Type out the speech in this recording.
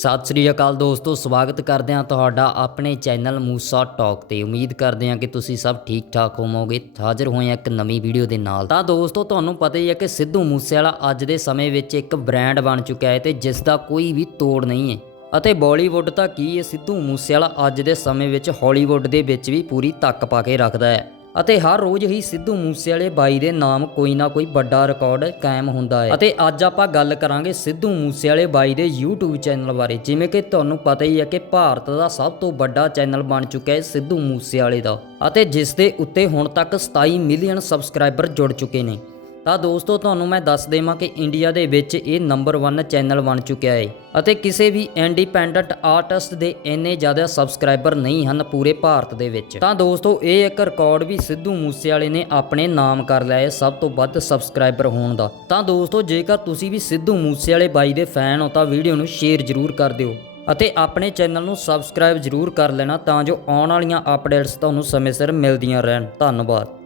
ਸਤਿ ਸ੍ਰੀ ਅਕਾਲ ਦੋਸਤੋ, ਸਵਾਗਤ ਕਰਦੇ ਹਾਂ ਤੁਹਾਡਾ ਆਪਣੇ ਚੈਨਲ ਮੂਸਾ ਟਾਕ ਤੇ। ਉਮੀਦ ਕਰਦੇ ਹਾਂ ਕਿ ਤੁਸੀਂ ਸਭ ਠੀਕ ਠਾਕ ਹੋਵੋਗੇ, ਹਾਜ਼ਰ ਹੋਏ ਹਾਂ ਇੱਕ ਨਵੀਂ ਵੀਡੀਓ ਦੇ ਨਾਲ। ਤਾਂ ਦੋਸਤੋ, ਤੁਹਾਨੂੰ ਪਤਾ ਹੀ ਹੈ ਕਿ ਸਿੱਧੂ ਮੂਸੇਵਾਲਾ ਅੱਜ ਦੇ ਸਮੇਂ ਵਿੱਚ ਇੱਕ ਬ੍ਰਾਂਡ ਬਣ ਚੁੱਕਿਆ ਹੈ ਤੇ ਜਿਸ ਦਾ ਕੋਈ ਵੀ ਤੋੜ ਨਹੀਂ ਹੈ। ਅਤੇ ਬਾਲੀਵੁੱਡ ਤਾਂ ਕੀ ਹੈ, ਸਿੱਧੂ ਮੂਸੇਵਾਲਾ ਅੱਜ ਦੇ ਸਮੇਂ ਵਿੱਚ ਹਾਲੀਵੁੱਡ ਦੇ ਵਿੱਚ ਵੀ ਪੂਰੀ ਤੱਕ ਪਾ ਕੇ ਰੱਖਦਾ ਹੈ। ਅਤੇ ਹਰ ਰੋਜ਼ ਹੀ ਸਿੱਧੂ ਮੂਸੇਵਾਲੇ ਬਾਈ ਦੇ ਨਾਮ ਕੋਈ ਨਾ ਕੋਈ ਵੱਡਾ ਰਿਕਾਰਡ ਕਾਇਮ ਹੁੰਦਾ ਹੈ। ਅਤੇ ਅੱਜ ਆਪਾਂ ਗੱਲ ਕਰਾਂਗੇ ਸਿੱਧੂ ਮੂਸੇਵਾਲੇ ਬਾਈ ਦੇ YouTube ਚੈਨਲ ਬਾਰੇ, ਜਿਵੇਂ ਕਿ ਤੁਹਾਨੂੰ ਪਤਾ ਹੀ ਹੈ ਕਿ ਭਾਰਤ ਦਾ ਸਭ ਤੋਂ ਵੱਡਾ ਚੈਨਲ ਬਣ ਚੁੱਕਿਆ ਹੈ ਸਿੱਧੂ ਮੂਸੇਵਾਲੇ ਦਾ। ਅਤੇ ਜਿਸ ਦੇ ਉੱਤੇ ਹੁਣ ਤੱਕ 27 ਮਿਲੀਅਨ ਸਬਸਕ੍ਰਾਈਬਰ ਜੁੜ ਚੁੱਕੇ ਨੇ। ਤਾਂ ਦੋਸਤੋ, ਤੁਹਾਨੂੰ ਮੈਂ ਦੱਸ ਦੇਵਾਂ ਕਿ ਇੰਡੀਆ ਦੇ ਵਿੱਚ ਇਹ ਨੰਬਰ 1 ਚੈਨਲ ਬਣ ਚੁੱਕਿਆ ਹੈ ਅਤੇ ਕਿਸੇ ਵੀ ਇੰਡੀਪੈਂਡੈਂਟ ਆਰਟਿਸਟ ਦੇ ਇੰਨੇ ਜ਼ਿਆਦਾ ਸਬਸਕ੍ਰਾਈਬਰ ਨਹੀਂ ਹਨ ਪੂਰੇ ਭਾਰਤ ਦੇ ਵਿੱਚ। ਤਾਂ ਦੋਸਤੋ, ਇਹ ਇੱਕ ਰਿਕਾਰਡ ਵੀ ਸਿੱਧੂ ਮੂਸੇਵਾਲੇ ਨੇ ਆਪਣੇ ਨਾਮ ਕਰ ਲਿਆ ਹੈ ਸਭ ਤੋਂ ਵੱਧ ਸਬਸਕ੍ਰਾਈਬਰ ਹੋਣ ਦਾ। ਤਾਂ ਦੋਸਤੋ, ਜੇਕਰ ਤੁਸੀਂ ਵੀ ਸਿੱਧੂ ਮੂਸੇਵਾਲੇ ਬਾਈ ਦੇ ਫੈਨ ਹੋ, ਤਾਂ ਵੀਡੀਓ ਨੂੰ ਸ਼ੇਅਰ ਜ਼ਰੂਰ ਕਰ ਦਿਓ। ਅਤੇ ਆਪਣੇ ਚੈਨਲ ਨੂੰ ਸਬਸਕ੍ਰਾਈਬ ਜ਼ਰੂਰ ਕਰ ਲੈਣਾ ਤਾਂ ਜੋ ਆਉਣ ਵਾਲੀਆਂ ਅਪਡੇਟਸ ਤੁਹਾਨੂੰ ਸਮੇਂ ਸਿਰ ਮਿਲਦੀਆਂ ਰਹਿਣ। ਧੰਨਵਾਦ।